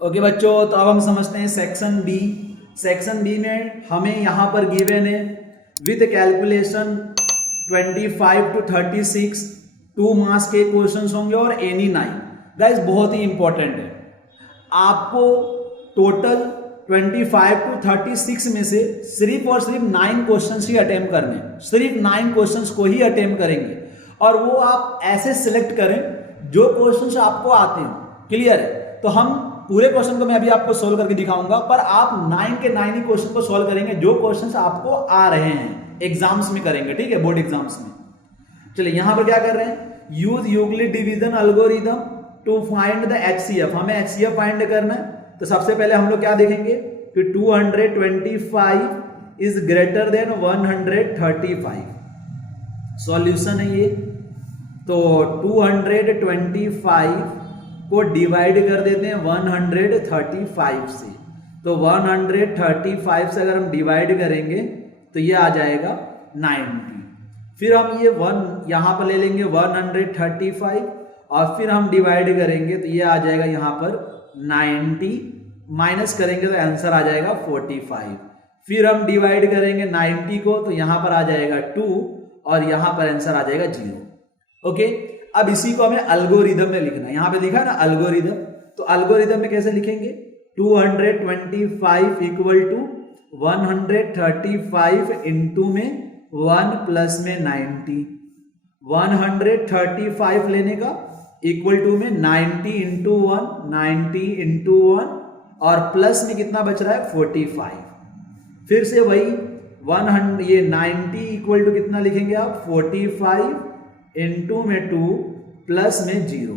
Okay बच्चों, तो अब हम समझते हैं सेक्शन बी। सेक्शन बी में हमें यहाँ पर गिवन है विद कैलकुलेशन 25 to 36 2 मार्क्स के क्वेश्चंस होंगे और एनी 9। गाइस बहुत ही इंपॉर्टेंट है, आपको टोटल 25 to 36 में से सिर्फ और सिर्फ 9 क्वेश्चंस ही अटेम्प्ट करने हैं। सिर्फ 9 क्वेश्चंस को ही अटेम्प्ट करेंगे और वो आप ऐसे सिलेक्ट करें जो क्वेश्चंस आपको आते हैं। क्लियर है? तो हम पूरे क्वेश्चन को मैं अभी आपको सोल्व करके दिखाऊंगा, पर आप 9 के 9 ही क्वेश्चन को सोल्व करेंगे जो क्वेश्चंस आपको आ रहे हैं, एग्जाम्स में करेंगे। ठीक है, बोर्ड एग्जाम्स में। चलिए यहां पर क्या कर रहे हैं, use Euclid division algorithm to find the HCF. हमें एचसीएफ फाइंड करना है, तो सबसे पहले हम लोग क्या देखेंगे कि 225 इज ग्रेटर देन 135। सॉल्यूशन है ये, तो 225 को डिवाइड कर देते हैं 135 से। तो 135 से अगर हम डिवाइड करेंगे तो ये आ जाएगा 90। फिर हम ये 1 यहाँ पर ले लेंगे 135 और फिर हम डिवाइड करेंगे तो ये आ जाएगा यहाँ पर 90, माइनस करेंगे तो आंसर आ जाएगा 45। फिर हम डिवाइड करेंगे 90 को तो यहाँ पर आ जाएगा 2 और यहाँ पर आंसर आ जाएगा 0। ओके, अब इसी को हमें एल्गोरिथम में लिखना है। यहाँ पे लिखा है ना एल्गोरिथम, तो एल्गोरिथम में कैसे लिखेंगे, 225 इक्वल टू 135 इंटू में 1 प्लस में 90। 135 लेने का इक्वल टू में 90 इंटू 1, 90 इंटू 1 और प्लस में कितना बच रहा है 45। फिर से वही 100, ये 90 इक्वल टू कितना लिखेंगे आप 45 इंटू में 2 प्लस में 0।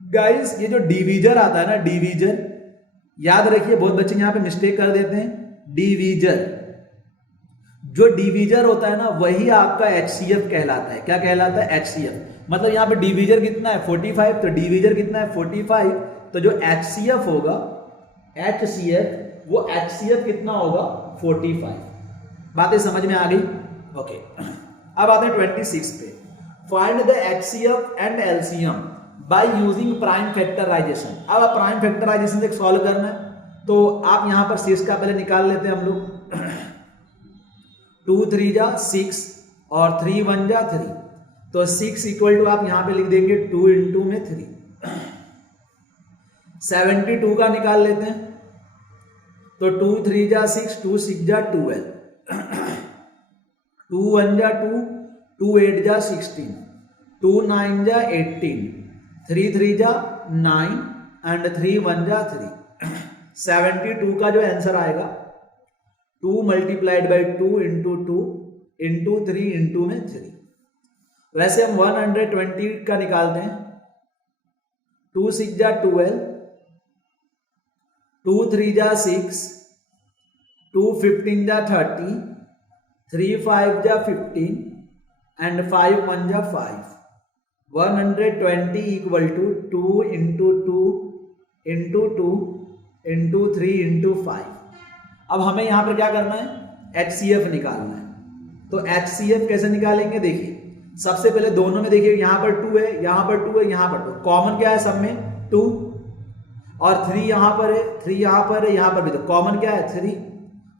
गाइस ये जो डिवीजर आता है ना, डिवीजर याद रखिए, बहुत बच्चे यहां पे मिस्टेक कर देते हैं। डिवीजर, जो डिवीजर होता है ना वही आपका एचसीएफ कहलाता है। क्या कहलाता है? एचसीएफ। मतलब यहाँ पे डिवीजर कितना है 45, तो डिवीजर कितना है 45, तो जो एचसीएफ होगा, एचसीएफ, वो एचसीएफ कितना होगा 45। बातें समझ में आ गई? ओके, अब आते हैं 26 पे। Find the HCF and LCM by using prime factorisation. अब आप प्राइम फैक्टराइजेशन से सॉल्व करना है, तो आप यहां पर शेष का पहले निकाल लेते हैं हम लोग। 2 3 जा 6 और 3 1 जा 3, तो 6 इक्वल टू आप यहां पे लिख देंगे 2 इंटू में 3। 72 का निकाल लेते हैं, तो 2 3 जा 6, 2 6 जा 12, 2 1 जा 2, 2 8 जा 16, 2 9 जा 18, 3 3 जा 9 एंड 3 1 जा 3। 72 का जो आंसर आएगा 2 multiplied by 2 into 2 into 3 into में 3। वैसे हम 120 का निकालते हैं, 2 6 जा 12, 2 3 जा 6, 2 15 जा 30, 3 5 जा 15 एंड 5 1 जा 5। 120 equal to 2 into 2 into 2 into 3 into 5। अब हमें यहां पर क्या करना है, एचसीएफ निकालना है। तो एचसीएफ कैसे निकालेंगे, देखिए सबसे पहले दोनों में देखिए, यहां पर 2 है, यहां पर 2 है, यहां पर 2, कॉमन क्या है सब में 2, और 3 यहां पर है, 3 यहां पर है, यहां पर भी, तो कॉमन क्या है 3,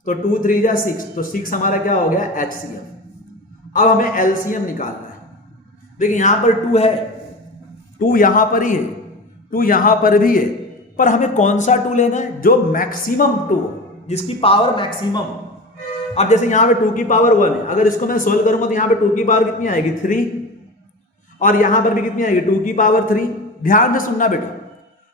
तो 2 3 जा 6, तो 6 हमारा क्या हो गया एचसीएफ। अब हमें एलसीएम निकालना है। देखिए यहां पर 2 है, 2 यहां पर ही है, 2 यहां पर भी है, पर हमें कौन सा 2 लेना है, जो मैक्सिमम 2, जिसकी पावर मैक्सिमम। अब जैसे यहां पे 2 की पावर 1 है, अगर इसको मैं सोल्व करूंगा तो यहां पे 2 की पावर कितनी आएगी 3, और यहां पर भी कितनी आएगी 2 की पावर 3। ध्यान से सुनना बेटा,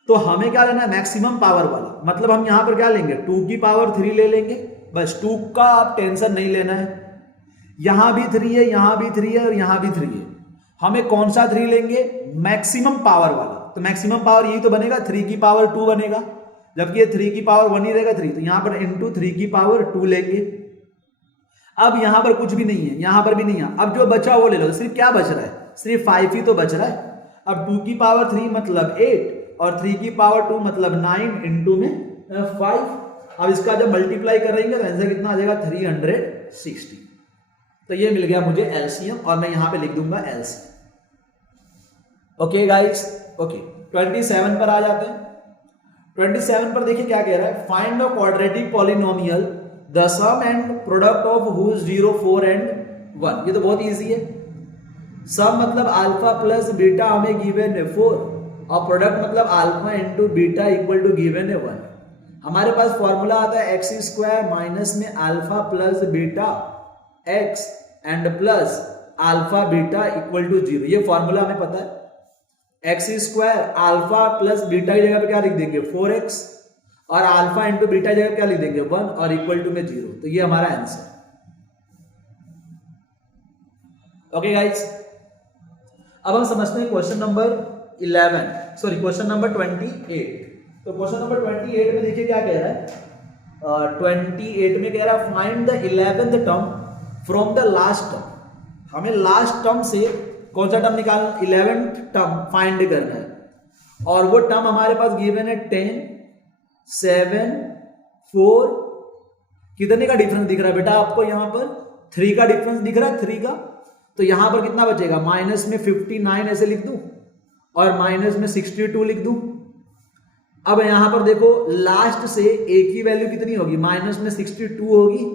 तो हमें क्या लेना है मैक्सिमम पावर वाला, मतलब हम यहां पर क्या लेंगे 2 की पावर 3 ले लेंगे, बस 2 का आप टेंशन नहीं लेना है। यहां भी 3 है, यहां भी 3 है और यहां भी 3 है, हमें कौन सा 3 लेंगे, मैक्सिमम पावर वाला। तो मैक्सिमम पावर यही तो बनेगा, 3 की पावर 2 बनेगा, जबकि ये 3 की पावर 1 ही रहेगा 3, तो यहां पर इंटू 3 की पावर 2 लेंगे। अब यहां पर कुछ भी नहीं है, यहां पर भी नहीं है, अब जो बचा वो ले लो। सिर्फ क्या बच रहा है, सिर्फ 5 ही तो बच रहा है। अब 2 की पावर 3 मतलब 8 और 3 की पावर 2 मतलब 9 इंटू में 5। अब इसका जब मल्टीप्लाई करेंगे तो आंसर कितना आ जाएगा 360। तो ये मिल गया मुझे एलसीएम, और मैं यहां पे लिख दूंगा एलसीएम। ओके गाइस, ओके 27 पर आ जाते हैं। 27 पर देखिए क्या कह रहा है, find the quadratic polynomial the sum and product of whose 0, 4 and 1। ये तो बहुत इजी है। सम मतलब अल्फा प्लस बीटा हमें गिवन है 4 और प्रोडक्ट मतलब alpha into beta equal to given है 1। हमारे पास फॉर्मूला आता है एक्स स्क्वायर माइनस में alpha plus beta x and plus alpha beta equal to 0। ये फॉर्मूला हमें पता है। X square alpha plus beta की जगह पे क्या लिख देंगे 4x और अल्फा इंटू बीटा जगह पे क्या लिख देंगे 1 और इक्वल टू में 0। तो ये हमारा आंसर। ओके गाइस, अब हम समझते हैं क्वेश्चन नंबर 28। तो क्वेश्चन नंबर 28 में देखिए क्या कह रहा है, 28 में कह रहा है find the 11th term from the last term. हमें लास्ट टर्म से कौन सा टर्म निकालना, 11th टर्म फाइंड करना है और वो टर्म हमारे पास गिवन है 10, 7, 4। कितने का डिफरेंस दिख रहा है बेटा आपको, यहां पर 3 का डिफरेंस दिख रहा है, 3 का। तो यहां पर कितना बचेगा, माइनस में 59 ऐसे लिख दूं और माइनस में 62 लिख दूं। अब यहां पर देखो लास्ट से a की वैल्यू कितनी होगी, माइनस में 62 होगी।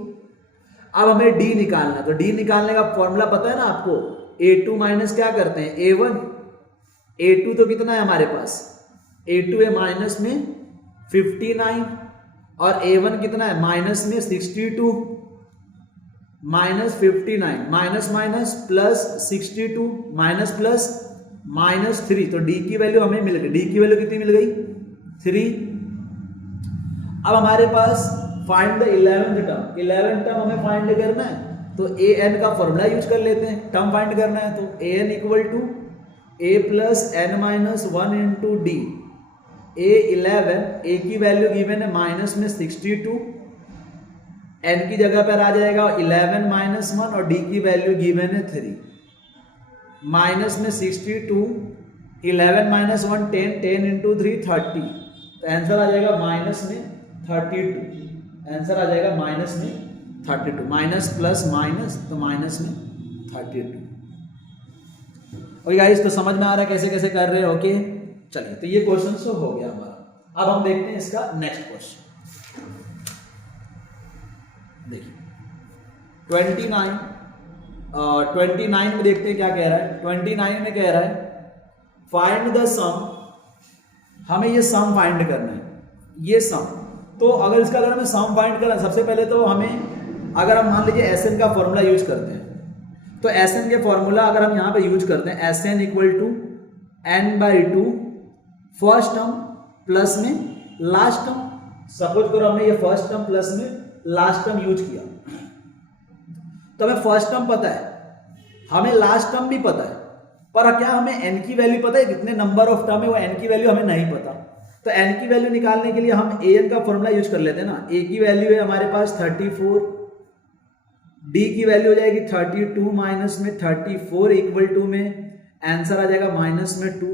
अब हमें d निकालना, तो d निकालने का फॉर्मूला पता है ना आपको, a2 माइनस क्या करते हैं a1। a2 तो कितना है हमारे पास, a2 है माइनस में 59 और a1 कितना है माइनस में 62। Minus 59 minus minus plus 62 minus plus minus 3। तो d की वैल्यू हमें मिल गई, d की वैल्यू कितनी मिल गई 3। अब हमारे पास find the 11th term, 11th term हमें फाइंड करना है तो ए एन का फॉर्मूला यूज कर लेते हैं। टर्म फाइंड करना है तो a n equal to a plus n minus 1 into d. A 11, a की वैल्यू गिवन है माइनस में 62, एन की जगह पर आ जाएगा 11 माइनस 1 और डी की वैल्यू गिवन है 3। माइनस में 62, 11 माइनस 1 10, 10 इंटू 3 30। तो आंसर आ जाएगा माइनस में 32। आंसर आ जाएगा माइनस में 32। माइनस प्लस माइनस तो माइनस में 32। ओके गाइस, तो समझ में आ रहा है कैसे कैसे कर रहे हैं। ओके चलिए, तो ये क्वेश्चन तो हो गया हमारा। अब हम देखते हैं इसका नेक्स्ट क्वेश्चन। देखिए 29 में देखते हैं क्या कह रहा है। 29 में कह रहा है फाइंड द सम। हमें ये सम फाइंड करना है, ये सम। तो अगर इसका अगर हमें सम फाइंड करना है, सबसे पहले तो हमें, अगर हम मान लीजिए एस एन का फॉर्मूला यूज करते हैं तो एस एन के फॉर्मूला अगर हम यहाँ पे यूज करते हैं S N equal to n/2 first term plus में लास्ट टर्म। सपोज करो हमने ये फर्स्ट टर्म प्लस में लास्ट टर्म यूज किया तो हमें फर्स्ट टर्म पता है, हमें लास्ट टर्म भी पता है, पर क्या हमें n की वैल्यू पता है, कितने नंबर ऑफ टर्म है वो n की वैल्यू हमें नहीं पता। तो n की वैल्यू निकालने के लिए हम an का फॉर्मूला यूज कर लेते हैं ना। a की वैल्यू है हमारे पास 34, d की वैल्यू हो जाएगी 32 माइनस में 34 इक्वल टू में आंसर आ जाएगा माइनस में 2।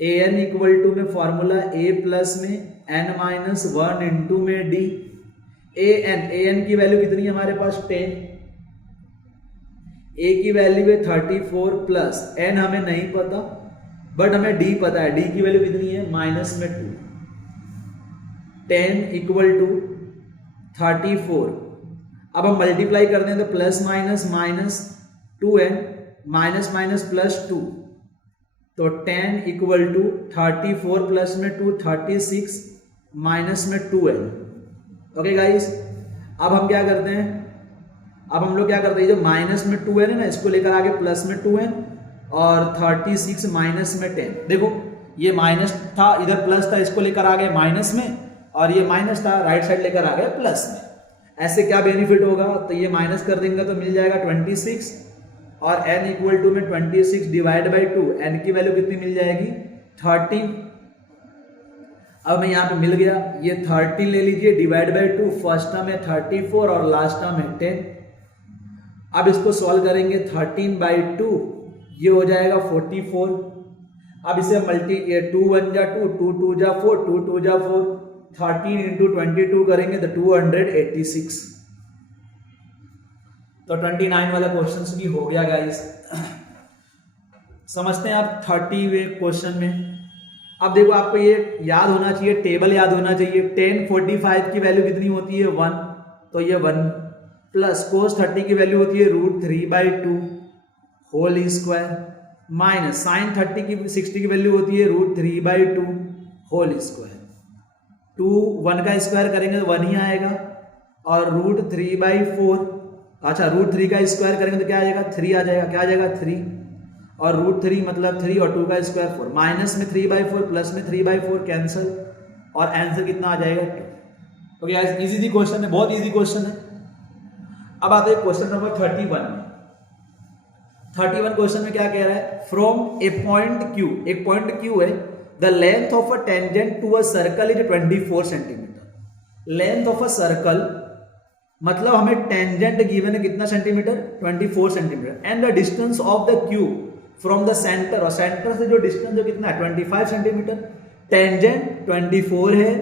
an इक्वल टू में फॉर्मूला a प्लस में n माइनस 1 इंटू में d। an की वैल्यू कितनी है हमारे पास 10, a की वैल्यू है 34 प्लस n हमें नहीं पता बट हमें d पता है। d की वैल्यू कितनी है माइनस में 2। 10 इक्वल टू 34। अब हम मल्टीप्लाई करते हैं तो plus minus minus 2n minus minus plus 2। तो 10 इक्वल टू 34 प्लस में 2 36 माइनस में 2n। ओके गाइस, अब हम क्या करते हैं, अब हम लोग क्या करते हैं, जो माइनस में 2n है ना इसको लेकर आगे प्लस में 2n और 36 माइनस में 10। देखो ये माइनस था, इधर प्लस था, इसको लेकर आ गए माइनस में और ये माइनस था, राइट साइड लेकर आ गए प्लस में। ऐसे क्या बेनिफिट होगा, तो ये माइनस कर देंगे तो मिल जाएगा 26 और n इक्वल टू में 26 डिवाइड बाई 2। n की वैल्यू कितनी मिल जाएगी 13। अब मैं यहाँ पे मिल गया, ये 13 ले लीजिए डिवाइड बाई 2। फर्स्ट टर्म है 34 और लास्ट टर्म है 10। अब इसको सॉल्व करेंगे 13 बाई 2, ये हो जाएगा 44। अब इसे मल्टी 2 1 जा 2, 2 2 जा 4, 2 2 जा 4, 13 इंटू 22 करेंगे तो 286। तो 29 वाला क्वेश्चन भी हो गया गाइस। समझते हैं आप 30वें क्वेश्चन में। अब देखो आपको ये याद होना चाहिए, टेबल याद होना चाहिए। 1045 की वैल्यू कितनी होती है 1, तो ये 1 प्लस cos 30 की वैल्यू होती है √3/2 होल स्क्वायर माइनस साइन 60 की वैल्यू होती है √3/2 होल स्क्वायर। 2 1 का स्क्वायर करेंगे तो 1 ही आएगा और √3/4, अच्छा √3 का स्क्वायर करेंगे तो क्या आ जाएगा 3 आ जाएगा, क्या आ जाएगा 3 और √3 मतलब 3 और 2 का स्क्वायर 4, माइनस में 3/4 प्लस में 3/4 कैंसिल और आंसर कितना आ जाएगा 2। Okay guys, easy the question है, बहुत इजी क्वेश्चन है। अब आते हैं क्वेश्चन नंबर 31 में। 31 क्वेश्चन में क्या कह रहा है, फ्रॉम ए पॉइंट Q, एक पॉइंट Q है, the length of a tangent to a circle is 24 centimetre. Length of a circle मतलब हमें टेंजेंट गिवन है कितना centimetre 24 centimetre, and the distance of the Q from the centre, और centre से जो distance जो कितना है 25 सेंटीमीटर, टेंजेंट 24 है,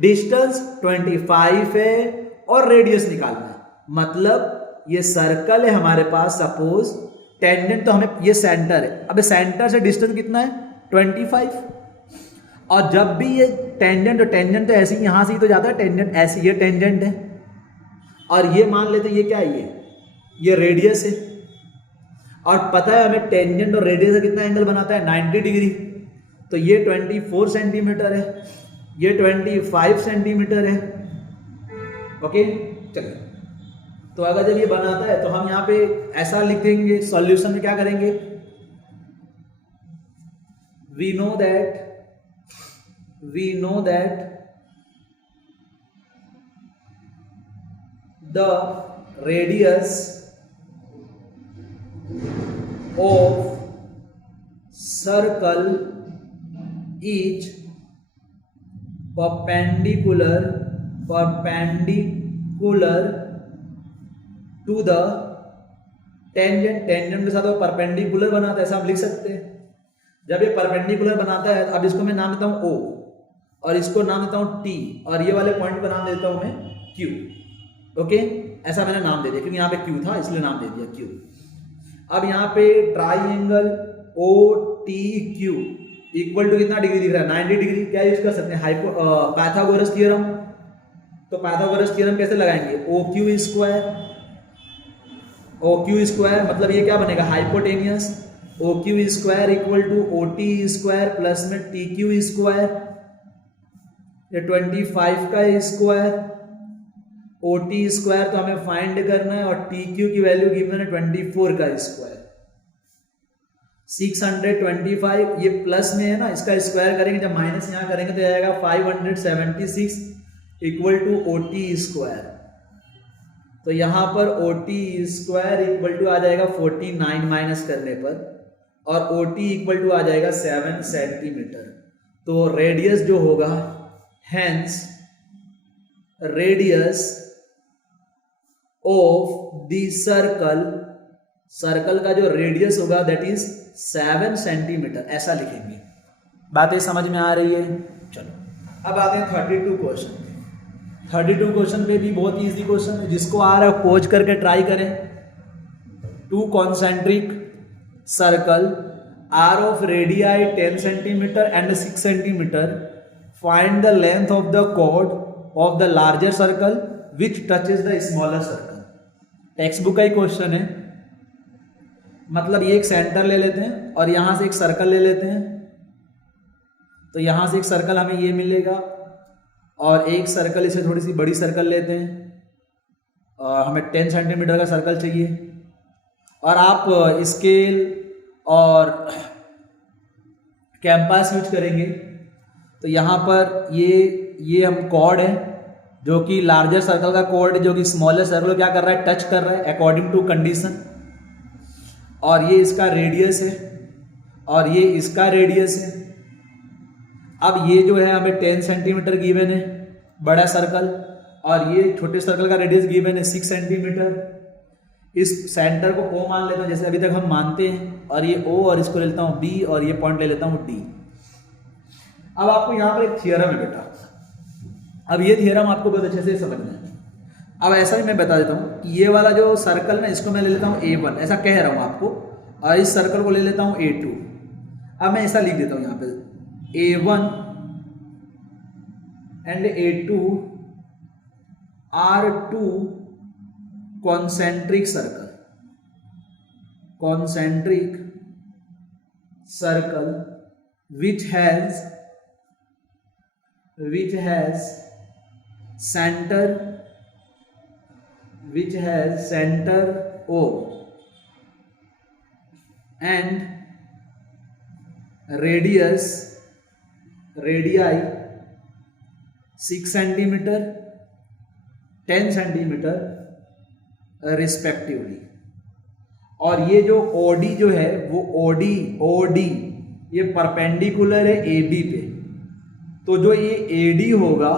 डिस्टेंस 25 है और रेडियस निकालना है। मतलब ये सर्कल है हमारे पास, सपोज टेंजेंट तो हमें ये सेंटर है, अब सेंटर से डिस्टेंस कितना है 25, और जब भी ये टेंजेंट तो ऐसे ही यहां से ही तो जाता है, टेंजेंट ऐसे, ये टेंजेंट है और ये मान लेते हैं ये क्या है, ये रेडियस है, और पता है हमें टेंजेंट और रेडियस कितना एंगल बनाता है 90 डिग्री, तो ये 24 सेंटीमीटर है, ये 25 सेंटीमीटर है। ओके चलिए, तो अगर जब ये बनाता है तो हम यहाँ पे ऐसा लिख देंगे, सॉल्यूशन में क्या करेंगे, we know that the radius of circle is perpendicular to the tangent के साथ वो परपेंडिकुलर बनाता है, ऐसा हम लिख सकते हैं। जब ये परपेंडिकुलर बनाता है, अब इसको मैं नाम देता हूं O और इसको नाम देता हूं T और ये वाले पॉइंट को नाम देता हूं मैं Q। ओके, ऐसा मैंने नाम दे दिया क्योंकि यहाँ पे Q था इसलिए नाम दे दिया Q। अब यहाँ पे ट्राइंगल OTQ इक्वल टू कितना डिग्री दिख रहा है 90 डिग्री, क्या यूज कर सकते हैं पाइथागोरस थ्योरम। तो पाइथागोरस थ्योरम कैसे लगाएंगे, OQ स्क्वायर मतलब ये क्या बनेगा hypotenuse, OQ square equal to OT square plus में TQ स्क्वायर, ये 25 का स्क्वायर, OT स्क्वायर तो हमें फाइंड करना है और TQ की वैल्यू गिवन है 24 का स्क्वायर, 625, ये प्लस में है ना, इसका स्क्वायर करेंगे जब माइनस यहाँ करेंगे तो आएगा 576 इक्वल टू OT स्क्वायर। तो यहाँ पर OT स्क्वायर इक्वल टू आ जाएगा 49 माइनस करने पर, और OT इक्वल टू आ जाएगा 7 सेंटीमीटर। तो रेडियस जो होगा, hence radius of the circle का जो रेडियस होगा दैट इज 7 सेंटीमीटर, ऐसा लिखेंगे। बातें समझ में आ रही है। चलो अब आते हैं 32 क्वेश्चन। 32 क्वेश्चन पे भी बहुत इजी क्वेश्चन है, जिसको आ रहा है खोज करके ट्राई करें। 2 concentric circle are of radii 10 centimetre and 6 centimetre, find the length of the chord of the larger circle which touches the smaller circle. Text book का ही क्वेश्चन है, मतलब ये एक सेंटर ले लेते हैं और यहां से एक सर्कल ले लेते हैं, तो यहां से एक सर्कल हमें ये मिलेगा और एक सर्कल इसे थोड़ी सी बड़ी सर्कल लेते हैं और हमें 10 सेंटीमीटर का सर्कल चाहिए, और आप स्केल और कैंपास यूज करेंगे। तो यहाँ पर ये हम कॉर्ड है जो कि लार्जर सर्कल का कॉर्ड जो कि स्मॉलर सर्कल को क्या कर रहा है, टच कर रहा है अकॉर्डिंग टू कंडीशन, और ये इसका रेडियस है और ये इसका रेडियस है। अब ये जो है हमें 10 सेंटीमीटर गिवन है बड़ा सर्कल, और ये छोटे सर्कल का रेडियस गिवन है 6 सेंटीमीटर। इस सेंटर को O मान लेता हूँ जैसे अभी तक हम मानते हैं, और ये O और इसको ले लेता हूँ B और ये पॉइंट ले लेता हूँ D। अब आपको यहाँ पर एक थियरम है बेटा, अब ये थियरम आपको बहुत अच्छे से समझना है। अब ऐसा ही मैं बता देता हूँ कि ये वाला जो सर्कल ना, इसको मैं ले लेता हूँ A1, ऐसा कह रहा हूँ आपको, और इस सर्कल को ले लेता हूँ A2। अब मैं ऐसा लिख देता हूँ यहाँ पे, A1 and A2 are two concentric circle which has center O and radii 6 centimeter 10 centimeter respectively. और ये जो OD जो है वो OD ये परपेंडिकुलर है AB पे, तो जो ये AD होगा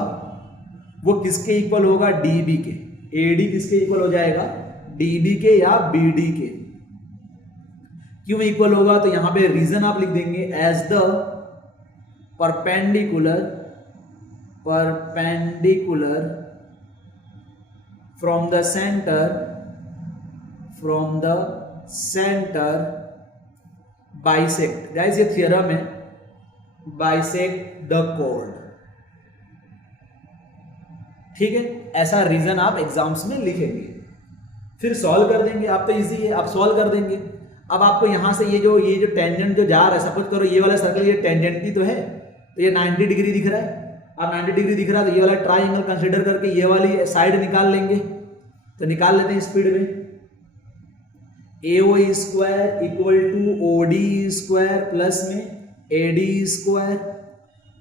वो किसके इक्वल होगा? DB के। AD किसके इक्वल हो जाएगा? DB के या BD के। क्यों इक्वल होगा? तो यहां पे रीजन आप लिख देंगे as the perpendicular from the centre bisect. Guys ये थ्योरम है, बाइसेक्ट द कॉर्ड। ठीक है, ऐसा रीजन आप एग्जाम्स में लिखेंगे, फिर सॉल्व कर देंगे। आप तो इजी है, आप सॉल्व कर देंगे। अब आपको यहां से ये जो टेंजेंट जो जा रहा है, सपोज करो ये वाला सर्कल ये टेंजेंट की तो है, तो ये 90 डिग्री दिख रहा है। अब 90 डिग्री दिख रहा है तो ये वाला ट्राइंगल कंसीडर करके ये वाली साइड निकाल लेंगे। तो निकाल लेते हैं स्पीड में। AO square equal to OD square plus में AD स्क्वायर।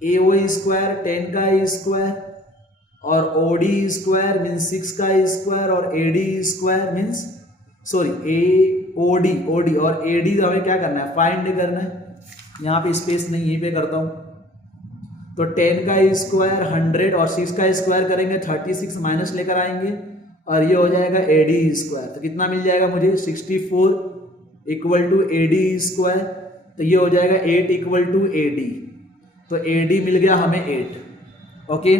AO स्क्वायर 10 का स्क्वायर और OD स्क्वायर मीन्स 6 का स्क्वायर और AD स्क्वायर मीन्स OD और AD हमें क्या करना है? फाइंड करना है। यहाँ पे स्पेस नहीं, यहीं पे करता हूँ। तो 10 का स्क्वायर 100 और 6 का स्क्वायर करेंगे 36 माइनस लेकर आएंगे और ये हो जाएगा AD स्क्वायर। तो कितना मिल जाएगा मुझे? 64 इक्वल टू AD स्क्वायर। तो ये हो जाएगा 8 इक्वल टू AD। तो AD मिल गया हमें 8। ओके,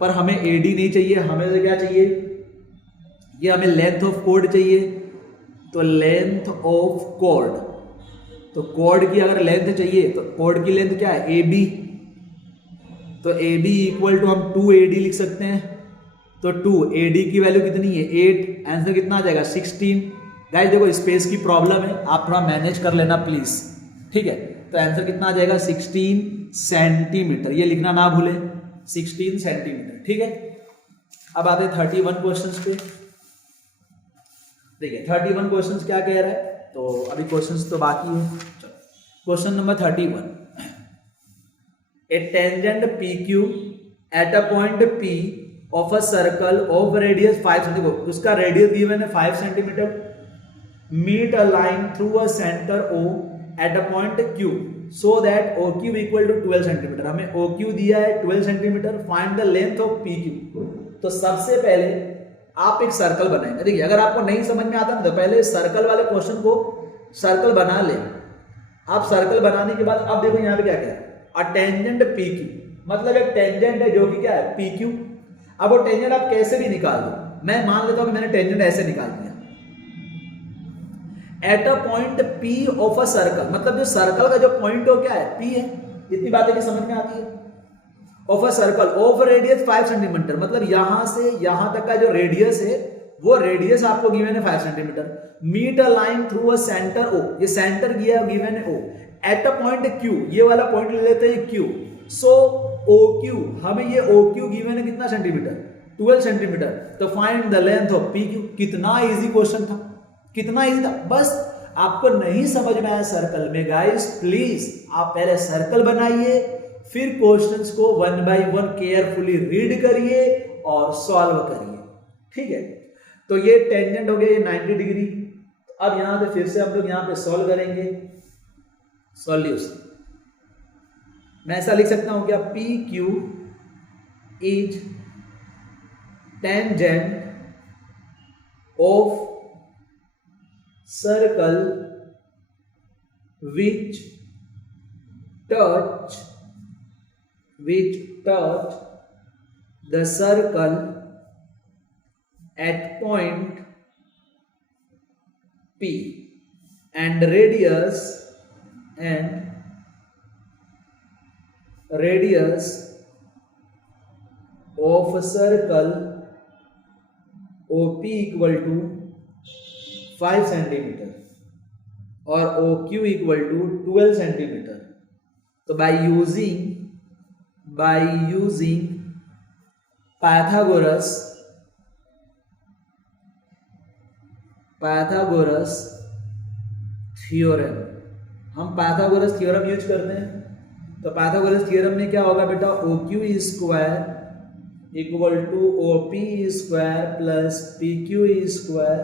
पर हमें AD नहीं चाहिए, हमें तो क्या चाहिए? ये हमें लेंथ ऑफ कॉर्ड चाहिए। तो लेंथ ऑफ कॉर्ड, तो कॉर्ड की अगर लेंथ चाहिए तो कॉर्ड की लेंथ क्या है? AB। तो AB इक्वल टू हम 2AD लिख सकते हैं। तो 2AD की वैल्यू कितनी है? 8। आंसर कितना आ जाएगा? 16। गाइस देखो स्पेस की प्रॉब्लम है, आप थोड़ा मैनेज कर लेना प्लीज। ठीक है, तो आंसर कितना आ जाएगा? 16 सेंटीमीटर। ये लिखना ना भूले, 16 सेंटीमीटर। ठीक है, अब आते हैं 31 क्वेश्चंस पे। देखिए 31 क्वेश्चंस क्या कह रहा है, तो अभी क्वेश्चंस तो बाकी है। चलो question number 31। A tangent PQ at a point P of a circle of radius 5 cm, उसका रेडियस गिवन है 5 centimetre, meet a line through a center O at a point Q so that OQ equal to 12 centimetre. हमें OQ दिया है 12 centimetre, find the length of PQ। तो सबसे पहले आप एक सर्कल बनाएंगे। देखिए अगर आपको नहीं समझ में आता ना तो पहले सर्कल वाले क्वेश्चन को सर्कल बना ले। आप सर्कल बनाने के बाद अब देखो यहाँ पे क्या कह रहा है, अ टेंजेंट PQ, मतलब एक टेंजेंट है जो कि क्या है? PQ। अब वो टेंजेंट आप कैसे भी निकाल दो, मैं मान लेता हूं कि मैंने टेंजेंट ऐसे निकाल दिया। Eight a point P of a circle, मतलब जो सर्कल का जो पॉइंट हो क्या है? P है। इतनी बातें भी समझ में आती है। Of a circle of radius 5 centimetre, मतलब यहां से यहां तक का जो रेडियस है वो रेडियस आपको गिवन है 5 centimetre. Meet a line through a centre O, ये सेंटर गिवन है O at a point Q, ये वाला पॉइंट ले लेते हैं Q। सो OQ, हमें ये OQ गिवन है कितना सेंटीमीटर? 12 सेंटीमीटर। तो find the length of PQ। कितना इजी क्वेश्चन था, कितना इजी था। बस आपको नहीं समझ में आया सर्कल में, गाइस प्लीज आप पहले सर्कल बनाइए, फिर क्वेश्चंस को 1 बाय 1 केयरफुली रीड करिए और सॉल्व करिए। ठीक है, तो ये टेंजेंट हो गया ये 90 डिग्री। अब यहां से फिर से हम लोग यहां पे सॉल्व करेंगे। सॉल्यूशन मैं ऐसा लिख सकता हूं क्या? PQ is tangent of circle which touch the circle at point P and radius radius of circle OP equal to 5 centimetre और OQ इक्वल टू 12 सेंटीमीटर। तो बाय यूजिंग पाइथागोरस थ्योरम, हम पाइथागोरस थ्योरम यूज करते हैं। तो Pythagoras theorem में क्या होगा बेटा, OQ square equal to OP square plus PQ square.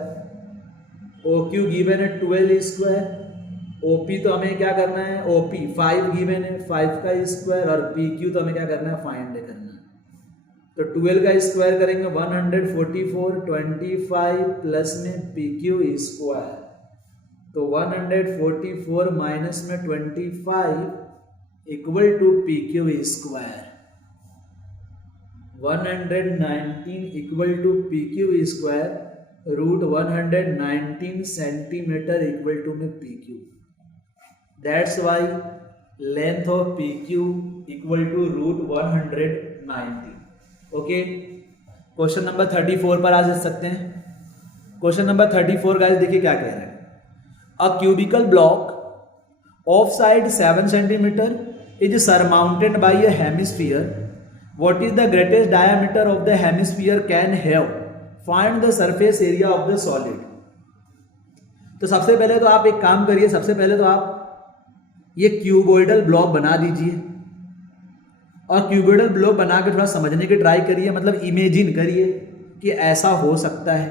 OQ given है 12 स्क्वायर, OP तो हमें क्या करना है, OP 5 गिवन है 5 का स्क्वायर, और PQ तो हमें क्या करना है, फाइंड करना है। तो 12 का स्क्वायर करेंगे 144, 25 प्लस में PQ स्क्वायर, तो 144 माइनस में 25 equal to PQ square. 119 equal to PQ square root 119 centimetre equal to में PQ। That's why length of PQ equal to root 119। Okay, question number 34 पर आ जा सकते हैं। क्वेश्चन नंबर 34 गाइस देखिए क्या कह रहे हैं। A cubical block of side 7 centimetre is surmounted by a hemisphere. What is the greatest diameter of the hemisphere can have, find the surface area of the solid. तो सबसे पहले तो आप एक काम करिए, सबसे पहले तो आप ये क्यूबोइडल ब्लॉक बना दीजिए, और क्यूबोइडल ब्लॉक बना के थोड़ा समझने की ट्राई करिए, मतलब इमेजिन करिए कि ऐसा हो सकता है।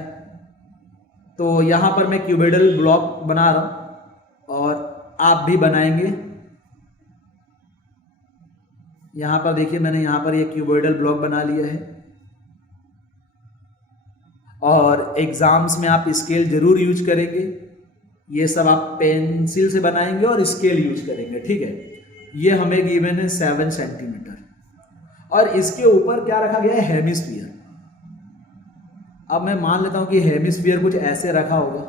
तो यहाँ पर मैं क्यूबोइडल ब्लॉक बना रहा हूँ और आप भी बनाएंगे। यहाँ पर देखिए मैंने यहाँ पर ये क्यूबोइडल ब्लॉक बना लिया है, और एग्जाम्स में आप स्केल जरूर यूज करेंगे। ये सब आप पेंसिल से बनाएंगे और स्केल यूज करेंगे, ठीक है। ये हमें गिवन है 7 सेंटीमीटर, और इसके ऊपर क्या रखा गया है, हेमिस्फीयर। अब मैं मान लेता हूं कि हेमिस्फीयर कुछ ऐसे रखा होगा,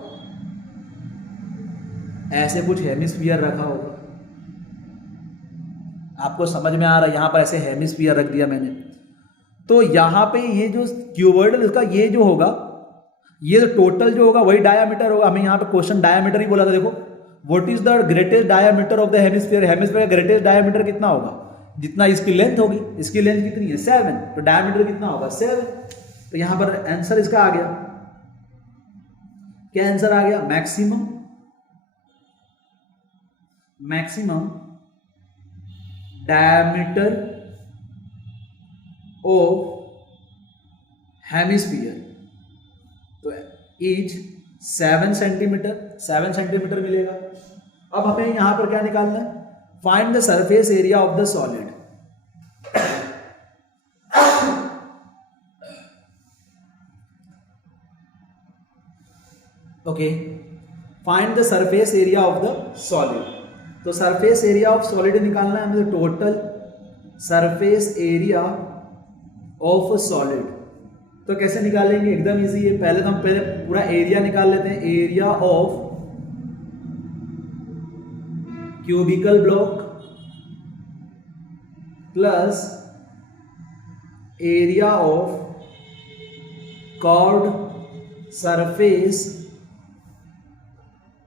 ऐसे कुछ हेमिस्फीयर रखा होगा। आपको समझ में आ रहा है, यहां पर ऐसे हेमिस्फीयर रख दिया मैंने। तो यहां पे ये जो क्यूबोइडल इसका ये जो होगा, ये टोटल जो होगा वही डायामीटर होगा। हमें यहाँ पे क्वेश्चन डायामीटर ही बोला था। देखो, what is the greatest diameter of the hemisphere. Hemisphere का ग्रेटेस्ट डायामीटर कितना होगा, जितना इसकी लेंथ होगी। इसकी लेंथ कितनी है, 7, तो डायमीटर कितना होगा, 7। तो यहां पर आंसर इसका आ गया। क्या आंसर आ गया, मैक्सिमम डायमीटर ऑफ हेमिस्फीयर तो इज 7 सेंटीमीटर। 7 सेंटीमीटर मिलेगा। अब हमें यहां पर क्या निकालना है, find the surface area of the solid. Okay, find the surface area of the solid. तो सरफेस एरिया ऑफ सॉलिड निकालना है हमें, total surface area of solid. तो कैसे निकालेंगे, एकदम इजी है। पहले तो हम पूरा एरिया निकाल लेते हैं। Area of cubical block plus area of curved surface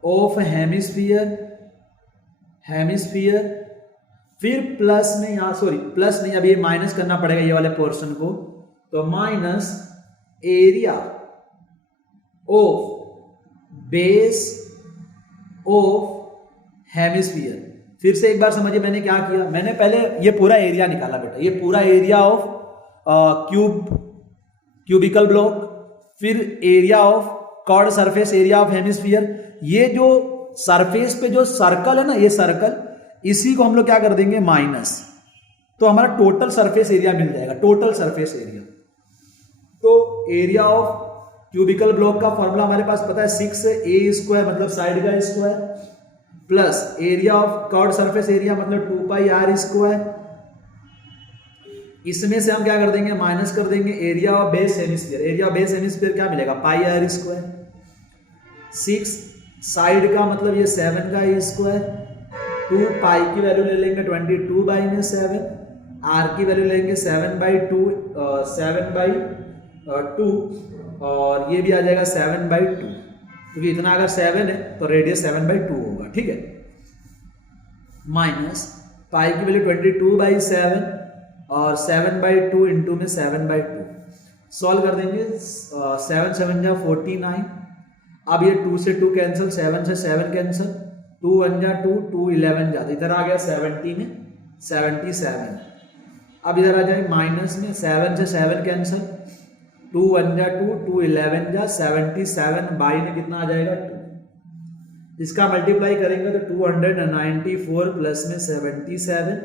of hemisphere, फिर प्लस में यहां, सॉरी प्लस नहीं, अब ये माइनस करना पड़ेगा ये वाले पोर्शन को। तो minus area of base of hemisphere. फिर से एक बार समझिए मैंने क्या किया। मैंने पहले ये पूरा एरिया निकाला बेटा, ये पूरा एरिया ऑफ क्यूबिकल ब्लॉक, फिर area of curved surface area of hemisphere. ये जो सरफेस पे जो सर्कल है ना, ये सर्कल, इसी को हम लोग क्या कर देंगे, माइनस। तो हमारा टोटल सरफेस एरिया मिल जाएगा, टोटल सरफेस एरिया। तो एरिया ऑफ क्यूबिकल ब्लॉक का फॉर्मूला हमारे पास पता है, 6a² मतलब साइड का square, plus area of curved surface area मतलब 2πr²। इसमें से हम क्या कर देंगे, माइनस कर देंगे area of base hemisphere. Area of base hemisphere क्या मिलेगा, πr²। 6 साइड का मतलब ये 7 का स्क्वायर, 2π की वैल्यू ले लेंगे 22/7, आर की वैल्यू लेंगे 7/2, 7/2 और ये भी आ जाएगा 7/2, क्योंकि इतना अगर 7 है तो रेडियस 7/2 होगा, ठीक है। माइनस पाई की वैल्यू 22/7 और 7/2 इंटू में 7/2 सॉल्व कर देंगे। 7 7 जा 49। अब ये 2 से 2 कैंसिल, 7 से 7 कैंसिल, 2 1 जा 2, 2 11 जा, इधर आ गया 70 में 77। अब इधर आ जाए माइनस में, 7 से 7 कैंसिल, 2 1 जा 2, 2 11 जा 77, बाई में कितना आ जाएगा 2। इसका मल्टीप्लाई करेंगे तो 294 प्लस में 77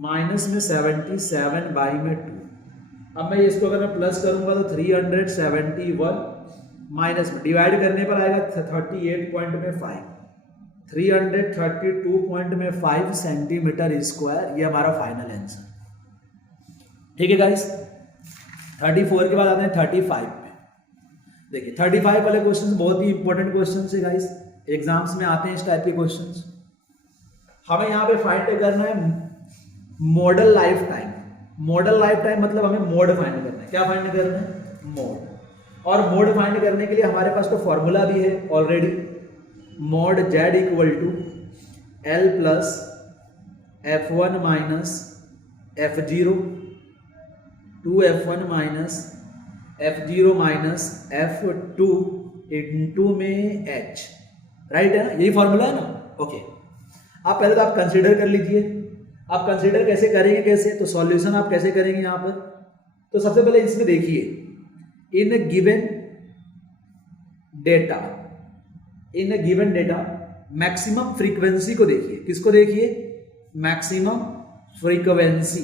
माइनस में 77 बाई में 2। अब मैं इसको अगर मैं प्लस करूंगा तो 371 माइनस में डिवाइड करने पर आएगा 38.5, 332.5 सेंटीमीटर स्क्वायर। ये हमारा फाइनल आंसर, ठीक है गाइस। 34 के बाद आते हैं 35 पे। देखिए 35 वाले क्वेश्चंस बहुत ही इंपॉर्टेंट क्वेश्चंस है गाइस, एग्जाम्स में आते हैं इस टाइप के क्वेश्चंस। हमें यहाँ पे फाइंड करना है model life time. Model life time मतलब हमें मोड फाइंड करना है। क्या फाइंड करना है? मोड। और मोड फाइंड करने के लिए हमारे पास तो फॉर्मूला भी है already, mode z equal to L plus F1 minus F0 2F1 minus F0 minus F2 into में H, राइट है ना, यही फॉर्मूला है ना। ओके, आप पहले तो आप कंसीडर कर लीजिए। आप कंसीडर कैसे करेंगे, कैसे तो सॉल्यूशन आप कैसे करेंगे यहाँ पर। तो सबसे पहले इसमें देखिए, in given data maximum frequency को देखिए। किसको देखिए? Maximum frequency.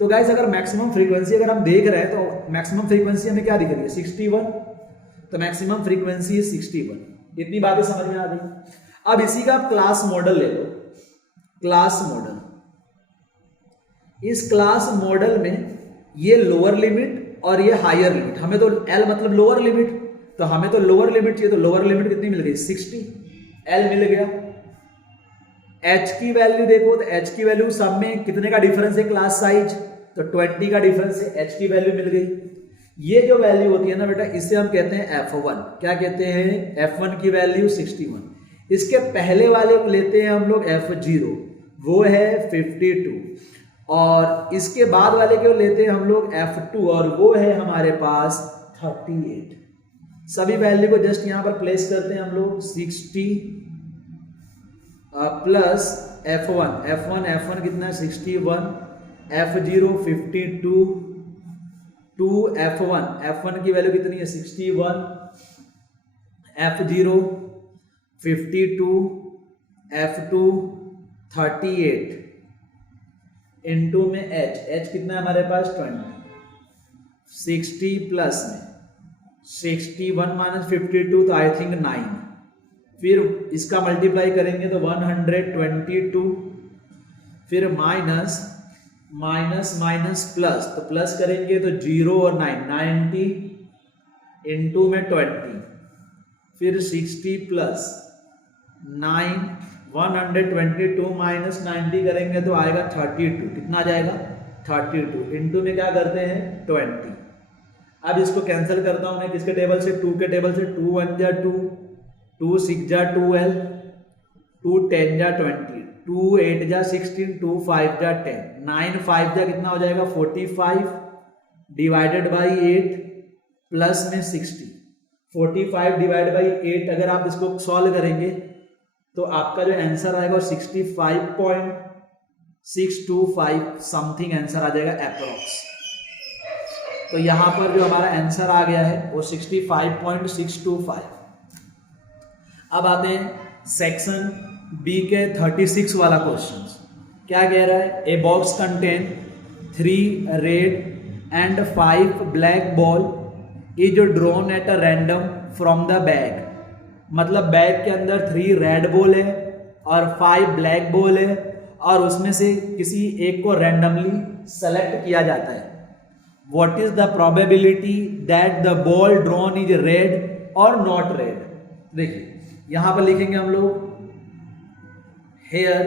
तो गाइस अगर मैक्सिमम फ्रीक्वेंसी अगर हम देख रहे हैं तो मैक्सिमम फ्रीक्वेंसी हमें क्या दिख रही है? 61। तो मैक्सिमम फ्रीक्वेंसी है 61। इतनी बातें समझ में आ गई। अब इसी का आप क्लास मॉडल ले लो। क्लास मॉडल, इस क्लास मॉडल में ये लोअर लिमिट और ये हायर लिमिट, हमें तो L मतलब लोअर लिमिट, तो हमें तो लोअर लिमिट चाहिए। तो लोअर लिमिट कितनी मिल गई? 60। L मिल गया। H की वैल्यू देखो तो H की वैल्यू सब में कितने का डिफरेंस है? क्लास साइज, तो 20 का डिफरेंस है। H की वैल्यू मिल गई। ये जो वैल्यू होती है ना बेटा, इसे हम कहते हैं F1। क्या कहते हैं? F1 की वैल्यू 61। इसके पहले वाले को लेते हैं हम लोग F0, वो है 52। और इसके बाद वाले को लेते हैं हम लोग F2 और वो है हमारे पास 38। सभी वैल्यू को जस्ट यहां पर प्लेस करते हैं हम लोग। 60 प्लस F1 कितना है? 61, F0 52, 2 F1 की वैल्यू कितनी है? 61, F0 52, F2 38 इंटू में H कितना है हमारे पास? 20। 60 प्लस में 61 माइनस 52 तो आई थिंक 9। फिर इसका मल्टीप्लाई करेंगे तो 122, फिर माइनस माइनस प्लस, तो प्लस करेंगे तो 0 और 9, 90 इंटू में 20, फिर 60 प्लस 9, 122 माइनस 90 करेंगे तो आएगा 32। कितना आ जाएगा? 32 इंटू में क्या करते हैं? 20। अब इसको कैंसिल करता हूं मैं किसके टेबल से? 2 के टेबल से। 2 1 जा 2, 2 6 जा 12, 2 10 जा 20, 2 8 जा 16, 2 5 जा 10, 9 5 जा कितना हो जाएगा? 45 डिवाइडेड बाई 8 प्लस में 60। 45 डिवाइड बाई 8 अगर आप इसको सॉल्व करेंगे तो आपका जो आंसर आएगा 65.625 समथिंग आंसर आ जाएगा अप्रोक्स। तो यहां पर जो हमारा आंसर आ गया है वो 65.625। अब आते हैं सेक्शन बी के 36 वाला क्वेश्चन। क्या कह रहा है? A box contain 3 red and 5 black ball is drawn at a random from the bag. मतलब बैग के अंदर 3 रेड बॉल है और 5 ब्लैक बॉल है और उसमें से किसी एक को रैंडमली सेलेक्ट किया जाता है। What is the probability that the ball drawn is red और नॉट रेड? देखिए यहां पर लिखेंगे हम लोग, here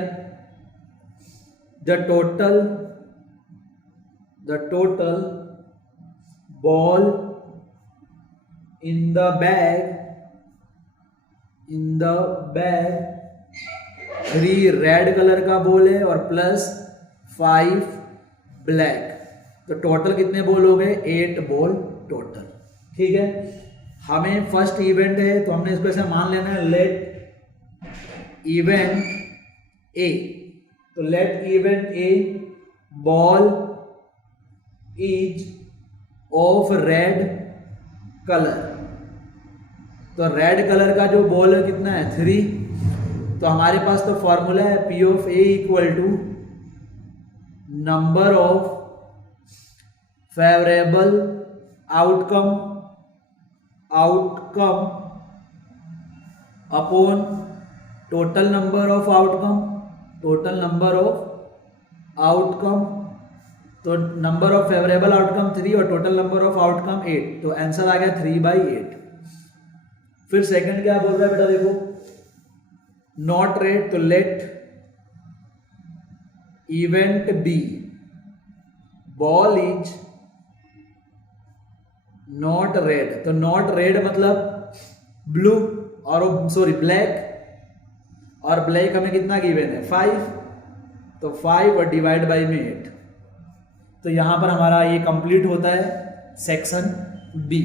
the total the total ball in the bag 3 red colour का बॉल है और प्लस 5 ब्लैक, तो टोटल कितने बॉल हो गए? 8 बॉल टोटल। ठीक है, हमें फर्स्ट इवेंट है तो हमने इसको ऐसे मान लेना है, लेट इवेंट ए। तो let event a ball is of red colour. तो रेड कलर का जो बॉल है कितना है? 3। तो हमारे पास तो फॉर्मूला है P of A equal to number of favourable outcome upon total number of outcome. तो नंबर ऑफ फेवरेबल आउटकम 3 और टोटल नंबर ऑफ आउटकम 8, तो आंसर आ गया 3/8। फिर सेकंड क्या बोल रहा है बेटा, देखो नॉट रेड, तो let event B ball is not red. तो नॉट रेड मतलब ब्लू और ब्लैक, और ब्लैक हमें कितना गिवन है? 5। तो 5 और डिवाइड बाई में 8। तो यहां पर हमारा ये कंप्लीट होता है सेक्शन बी।